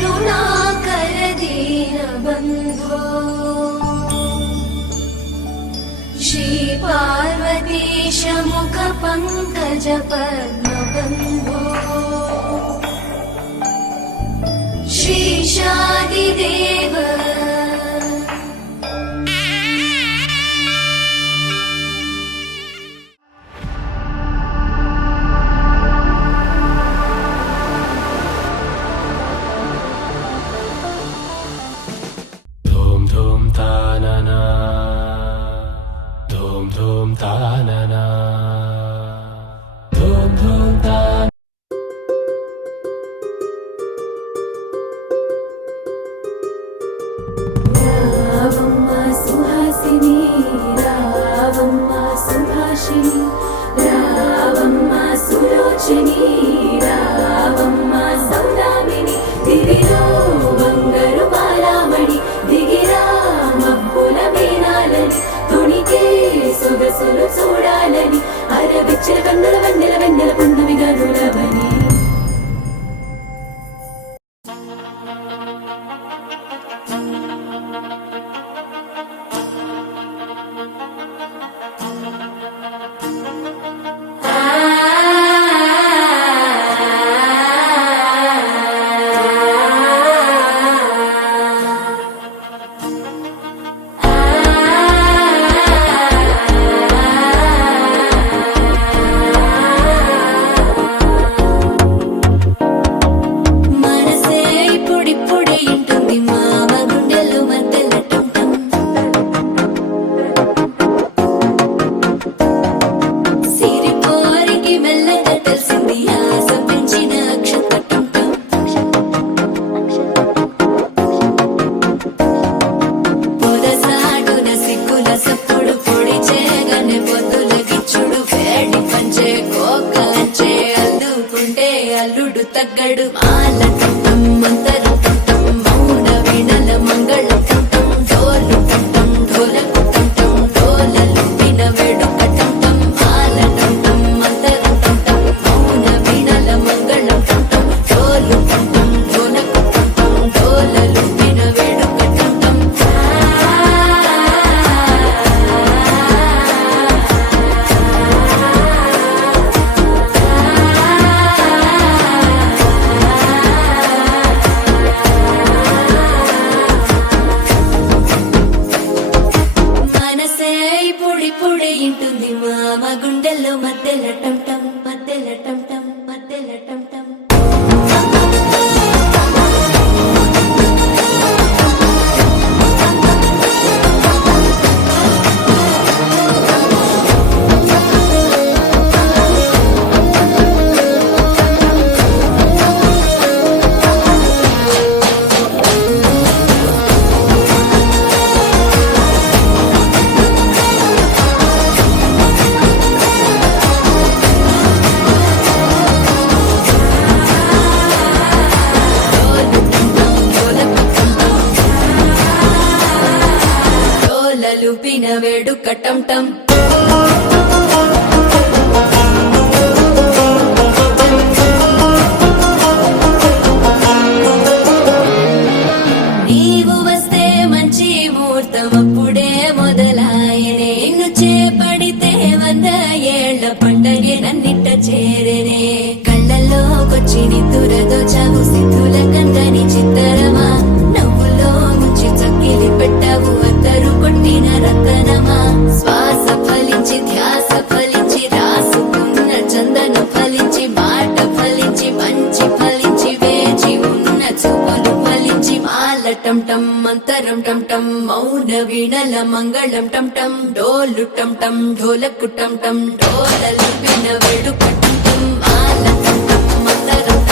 करुणाकर दीनबन्धो श्री पार्वतीश मुख पंकज पद्मबन्धो श्रीशादिदेव చూడాలని అరవిచ్చిన కన్నుల వెన్నెల వెన్నెల పున్నమిగా నులవని అల్లుడు తగ్గడు మాల కంఠం మంతరం కంఠం మౌన వీణల మంగళం కంఠం డోలు కంఠం ఢోలకు కంఠం డోలలు విన వేడుక కంఠం మాల కంఠం మంతరం కంఠం మౌన వీణల మంగళం కంఠం డోలు కంఠం ఢోలకు కంఠం డోలలు విన వేడుక కంఠం ఇంటుంది మామ గుండెల్లో మధ్యల టంటం మధ్యల టంటం మధ్యల టంటం లూపిన వేడుక టంటం నీవు వస్తే మంచి ముహూర్తం అప్పుడే మొదలాయనే నిన్ను చేపడితే 100 ఏళ్ల పండగే నన్నిట్ట చేరేనే కళ్ళల్లోకొచ్చి నిద్దురదో చావు సిద్ధుల కందని చిత్తరమా నవ్వులో ముంచి చక్కిలి పెట్టావు అద్దరు కొట్టిన రతనమా శ్వాస ఫలించి ధ్యాస ఫలించి రాసుకున్న చందన ఫలించి మాట ఫలించి మంచి ఫలించి వేచి ఉన్న చూపులు ఫలించి మాల టంటం మంతరం టంటం మౌన వీణల మంగళం టంటం డోలు టంటం ఢోలకు టంటం డోలలు విన వేడుక టంటం మాల టంటం మంతరం